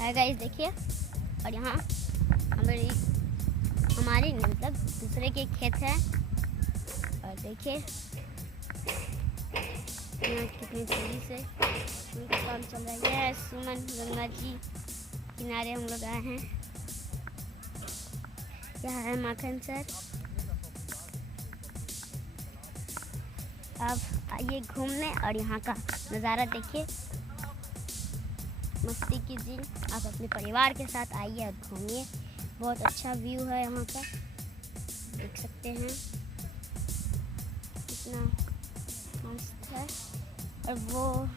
है गाइस, देखिए। और यहाँ हमारे मतलब दूसरे के खेत है। और देखिए यहाँ कितनी तेजी से उनका काम चल रहा है। सुमन गंगा जी किनारे हम लोग आए हैं। यहाँ है माखन सर। अब आइए घूमने और यहाँ का नज़ारा देखिए, मस्ती कीजिए। आप अपने परिवार के साथ आइए और घूमिए। बहुत अच्छा व्यू है यहाँ का, देख सकते हैं कितना मस्त है। और वो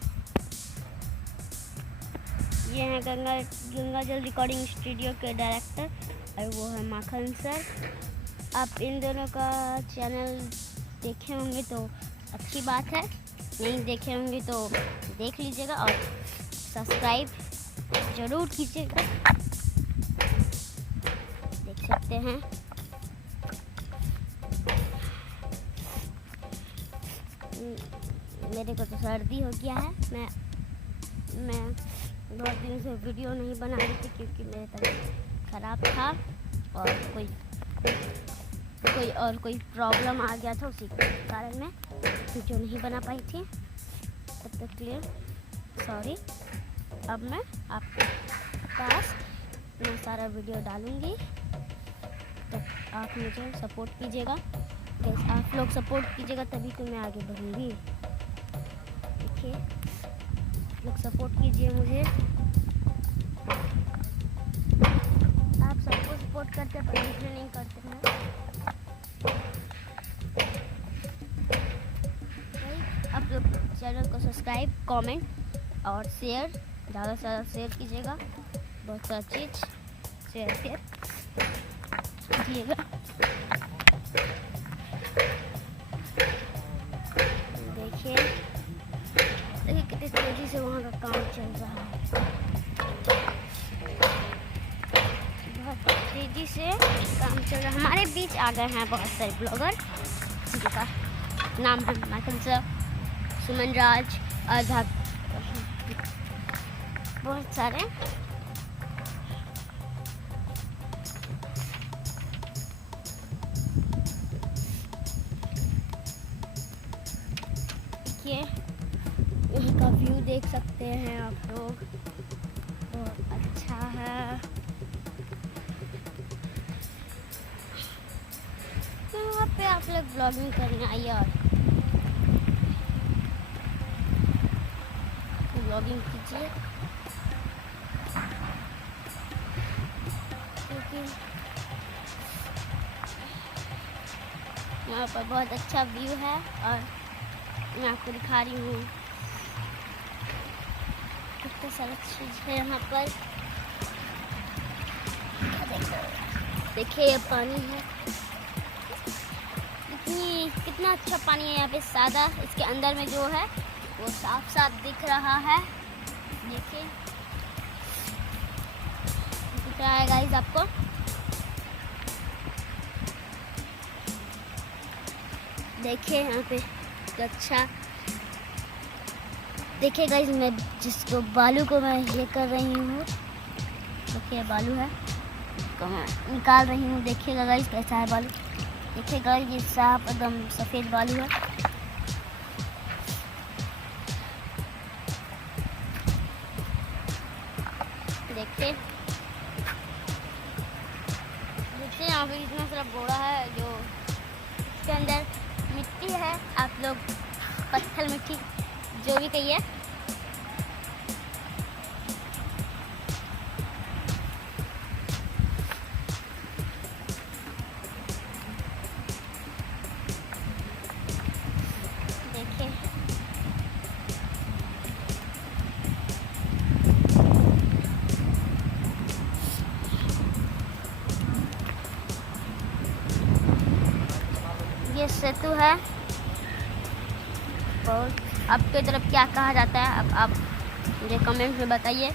ये हैं गंगा जल रिकॉर्डिंग स्टूडियो के डायरेक्टर, और वो है माखन सर। आप इन दोनों का चैनल देखे होंगे तो अच्छी बात है, नहीं देखे होंगे तो देख लीजिएगा और सब्सक्राइब ज़रूर कीजिएगा। देख सकते हैं मेरे को तो सर्दी हो गया है। मैं बहुत दिन से वीडियो नहीं बना रही थी क्योंकि मेरी तबीयत ख़राब था और कोई प्रॉब्लम आ गया था, उसी के कारण मैं वीडियो नहीं बना पाई थी। तब तक के लिए सॉरी। अब मैं आपके पास मैं सारा वीडियो डालूँगी, तो आप मुझे सपोर्ट कीजिएगा। आप लोग सपोर्ट कीजिएगा तभी तो मैं आगे बढ़ूँगी। देखिए, लोग सपोर्ट कीजिए मुझे। आप सबको सपोर्ट करते हैं पर मुझे नहीं करते हैं। आप लोग चैनल को सब्सक्राइब, कमेंट और शेयर ज़्यादा से ज़्यादा शेयर कीजिएगा। बहुत सारा चीज़ शेयर कीजिएगा। देखिए कितनी तेज़ी से वहाँ का काम चल रहा है। बहुत तेज़ी से काम चल रहा है। हमारे बीच आ गए हैं बहुत सारे ब्लॉगर जिनका नाम है माखन सर, सुमन राज और बहुत सारे। देखिए यहाँ का व्यू देख सकते हैं आप लोग, बहुत अच्छा है। तो वहाँ पे आप लोग ब्लॉगिंग करने आइए और ब्लॉगिंग कीजिए, क्योंकि यहाँ पर बहुत अच्छा व्यू है। और मैं आपको दिखा रही हूँ कितना सारा चीज़ है यहाँ पर। देखिए ये पानी है, कितना अच्छा पानी है यहाँ पे। सादा इसके अंदर में जो है वो साफ साफ दिख रहा है। देखिए दिख रहा है गाइस आपको। देखिए यहाँ पे अच्छा। देखिए गाइस, मैं जिसको बालू को मैं ये कर रही हूँ, देखिए बालू है तो मैं निकाल रही हूँ। देखिएगा गाइस कैसा है बालू। देखिए गाइस ये साफ एकदम सफ़ेद बालू है। देखिए यहाँ पे इतना सारा बोरा है जो इसके अंदर मिट्टी है। आप लोग पत्थर मिट्टी जो भी कहिए। देखिए ये सेतु है। और आपके तरफ क्या कहा जाता है, अब आप मुझे कमेंट में बताइए।